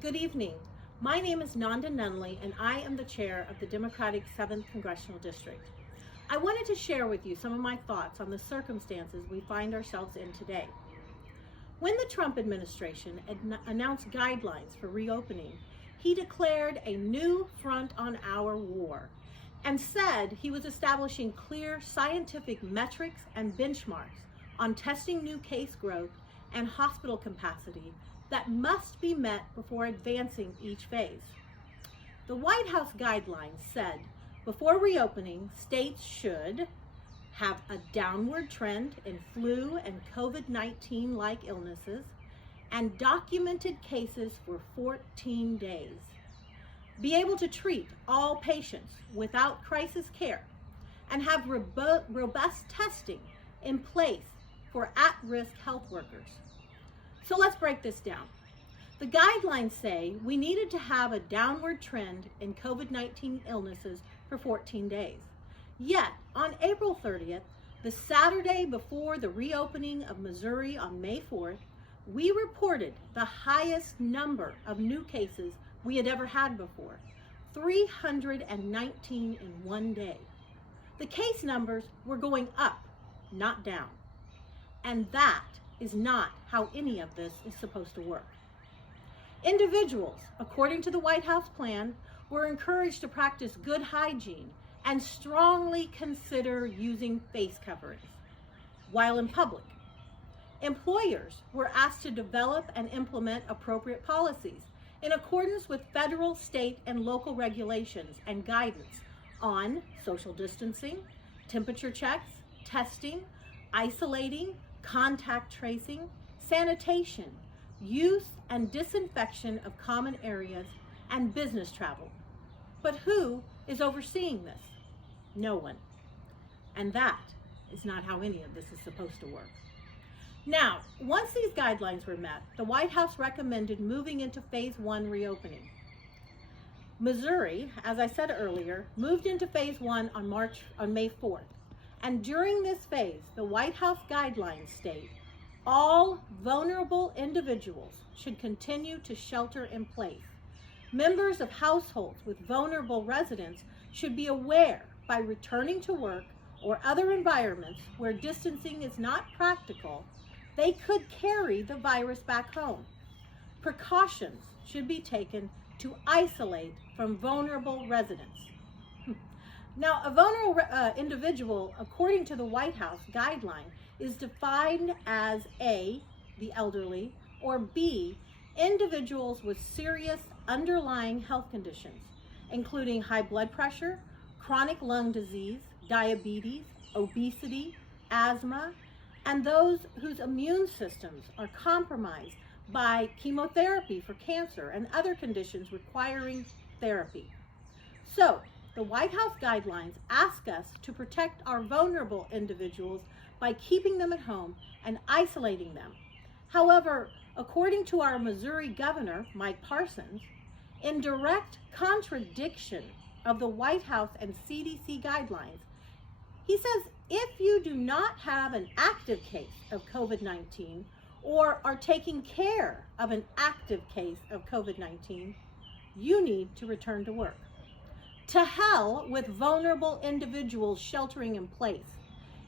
Good evening. My name is Nanda Nunley, and I am the chair of the Democratic 7th Congressional District. I wanted to share with you some of my thoughts on the circumstances we find ourselves in today. When the Trump administration announced guidelines for reopening, he declared a new front on our war and said he was establishing clear scientific metrics and benchmarks on testing new case growth and hospital capacity that must be met before advancing each phase. The White House guidelines said before reopening, states should have a downward trend in flu and COVID-19-like illnesses and documented cases for 14 days, be able to treat all patients without crisis care, and have robust testing in place for at-risk health workers. So let's break this down. The guidelines say we needed to have a downward trend in COVID-19 illnesses for 14 days. Yet, on April 30th, the Saturday before the reopening of Missouri on May 4th, we reported the highest number of new cases we had ever had before, 319 in one day. The case numbers were going up, not down. And that is not how any of this is supposed to work. Individuals, according to the White House plan, were encouraged to practice good hygiene and strongly consider using face coverings while in public. Employers were asked to develop and implement appropriate policies in accordance with federal, state, and local regulations and guidance on social distancing, temperature checks, testing, isolating, contact tracing, sanitation, use and disinfection of common areas, and business travel. But who is overseeing this? No one. And that is not how any of this is supposed to work. Now, once these guidelines were met, the White House recommended moving into phase 1 reopening. Missouri, as I said earlier, moved into phase 1 on May 4th. And during this phase, the White House guidelines state all vulnerable individuals should continue to shelter in place. Members of households with vulnerable residents should be aware by returning to work or other environments where distancing is not practical, they could carry the virus back home. Precautions should be taken to isolate from vulnerable residents. Now, a vulnerable individual, according to the White House guideline, is defined as A, the elderly, or B, individuals with serious underlying health conditions, including high blood pressure, chronic lung disease, diabetes, obesity, asthma, and those whose immune systems are compromised by chemotherapy for cancer and other conditions requiring therapy. So, the White House guidelines ask us to protect our vulnerable individuals by keeping them at home and isolating them. However, according to our Missouri governor, Mike Parsons, in direct contradiction of the White House and CDC guidelines, he says if you do not have an active case of COVID-19 or are taking care of an active case of COVID-19, you need to return to work. To hell with vulnerable individuals sheltering in place.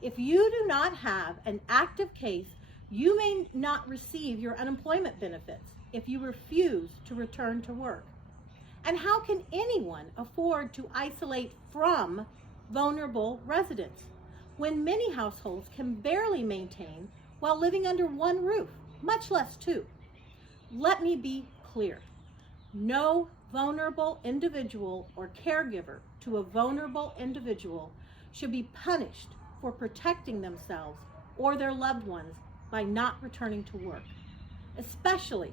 If you do not have an active case, you may not receive your unemployment benefits if you refuse to return to work. And how can anyone afford to isolate from vulnerable residents when many households can barely maintain while living under one roof, much less two? Let me be clear. No vulnerable individual or caregiver to a vulnerable individual should be punished for protecting themselves or their loved ones by not returning to work, especially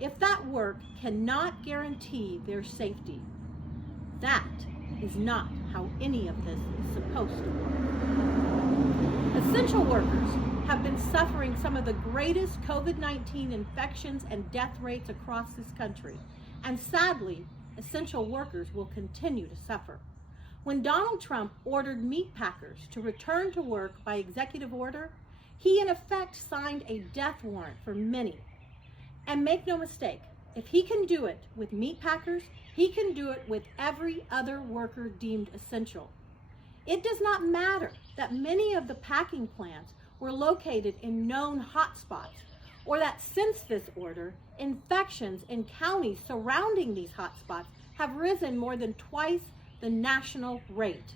if that work cannot guarantee their safety. That is not how any of this is supposed to work. Essential workers have been suffering some of the greatest COVID-19 infections and death rates across this country. And sadly, essential workers will continue to suffer. When Donald Trump ordered meat packers to return to work by executive order, he in effect signed a death warrant for many. And make no mistake, If he can do it with meat packers, he can do it with every other worker deemed essential. It does not matter that many of the packing plants were located in known hotspots, or that since this order, infections in counties surrounding these hotspots have risen more than twice the national rate.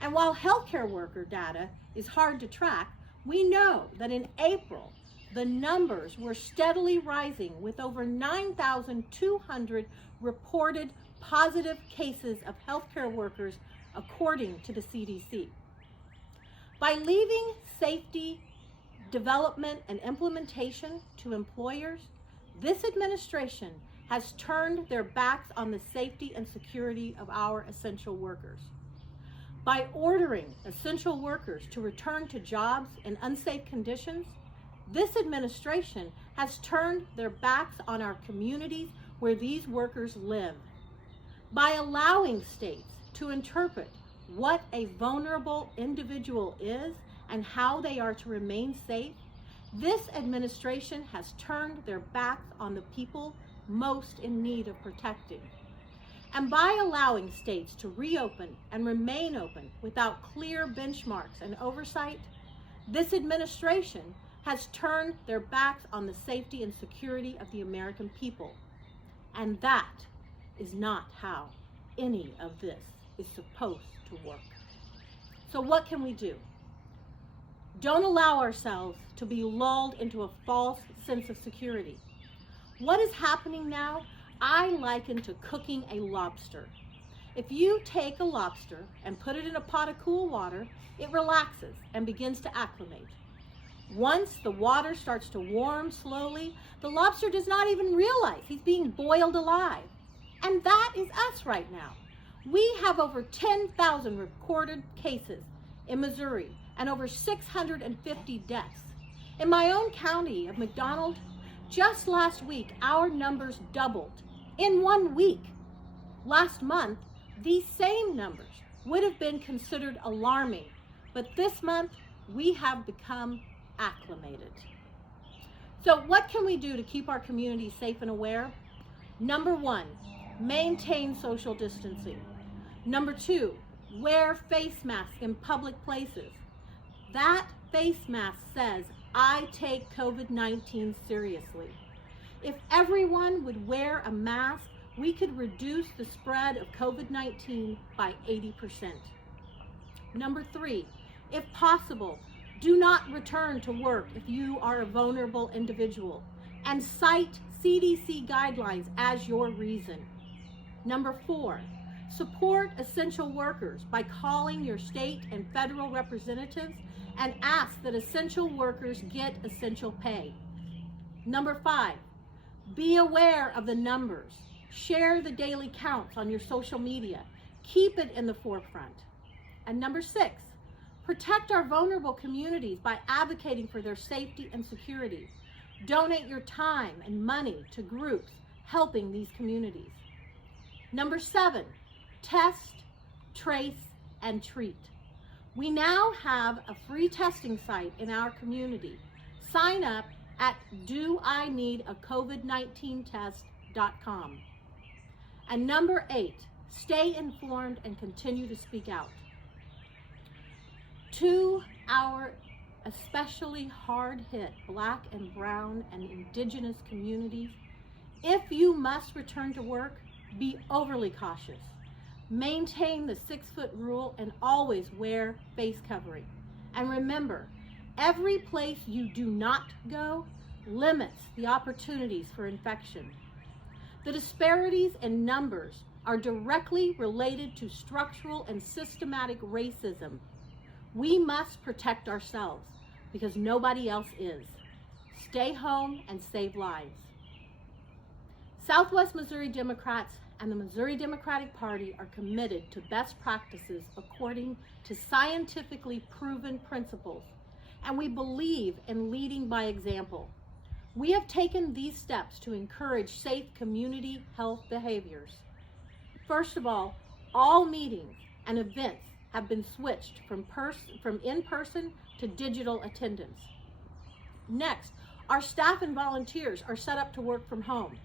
And while healthcare worker data is hard to track, we know that in April, the numbers were steadily rising with over 9,200 reported positive cases of healthcare workers, according to the CDC. By leaving safety, development, and implementation to employers, this administration has turned their backs on the safety and security of our essential workers. By ordering essential workers to return to jobs in unsafe conditions, this administration has turned their backs on our communities where these workers live. By allowing states to interpret what a vulnerable individual is and how they are to remain safe, this administration has turned their backs on the people most in need of protecting. And by allowing states to reopen and remain open without clear benchmarks and oversight, this administration has turned their backs on the safety and security of the American people. And that is not how any of this is supposed to work. So what can we do? Don't allow ourselves to be lulled into a false sense of security. What is happening now, I liken to cooking a lobster. If you take a lobster and put it in a pot of cool water, it relaxes and begins to acclimate. Once the water starts to warm slowly, the lobster does not even realize he's being boiled alive. And that is us right now. We have over 10,000 recorded cases in Missouri and over 650 deaths. In my own county of McDonald, just last week, our numbers doubled in 1 week. Last month, these same numbers would have been considered alarming, but this month, we have become acclimated. So what can we do to keep our community safe and aware? Number 1, maintain social distancing. Number 2, wear face masks in public places. That face mask says, I take COVID-19 seriously. If everyone would wear a mask, we could reduce the spread of COVID-19 by 80%. Number 3, if possible, do not return to work if you are a vulnerable individual, and cite CDC guidelines as your reason. Number 4, support essential workers by calling your state and federal representatives and ask that essential workers get essential pay. Number 5, be aware of the numbers. Share the daily counts on your social media. Keep it in the forefront. And number 6, protect our vulnerable communities by advocating for their safety and security. Donate your time and money to groups helping these communities. Number 7, test, trace, and treat. We now have a free testing site in our community. Sign up at doineedacovid19test.com. And number 8, stay informed and continue to speak out. To our especially hard-hit Black and Brown and Indigenous communities, if you must return to work, be overly cautious. Maintain the 6-foot rule and always wear face covering. And remember, every place you do not go limits the opportunities for infection. The disparities in numbers are directly related to structural and systematic racism. We must protect ourselves because nobody else is. Stay home and save lives. Southwest Missouri Democrats and the Missouri Democratic Party are committed to best practices according to scientifically proven principles, and we believe in leading by example. We have taken these steps to encourage safe community health behaviors. First of all meetings and events have been switched from in-person to digital attendance. Next, our staff and volunteers are set up to work from home.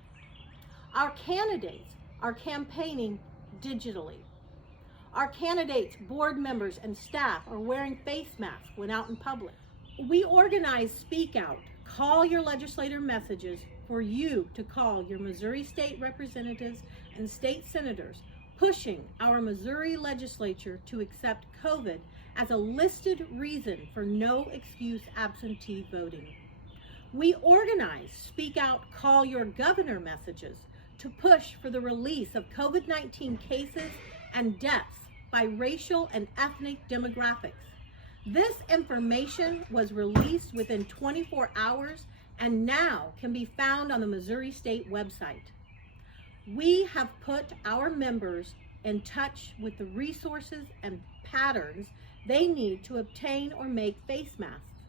Our candidates are campaigning digitally. Our candidates, board members, and staff are wearing face masks when out in public. We organize Speak Out, call your legislator messages for you to call your Missouri state representatives and state senators, pushing our Missouri legislature to accept COVID as a listed reason for no excuse absentee voting. We organize Speak Out, call your governor messages to push for the release of COVID-19 cases and deaths by racial and ethnic demographics. This information was released within 24 hours and now can be found on the Missouri State website. We have put our members in touch with the resources and patterns they need to obtain or make face masks.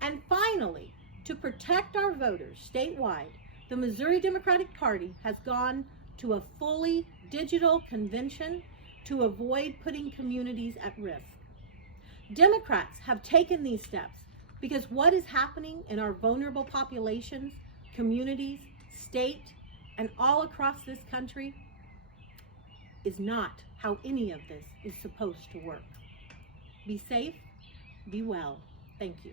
And finally, to protect our voters statewide, the Missouri Democratic Party has gone to a fully digital convention to avoid putting communities at risk. Democrats have taken these steps because what is happening in our vulnerable populations, communities, state, and all across this country is not how any of this is supposed to work. Be safe, be well. Thank you.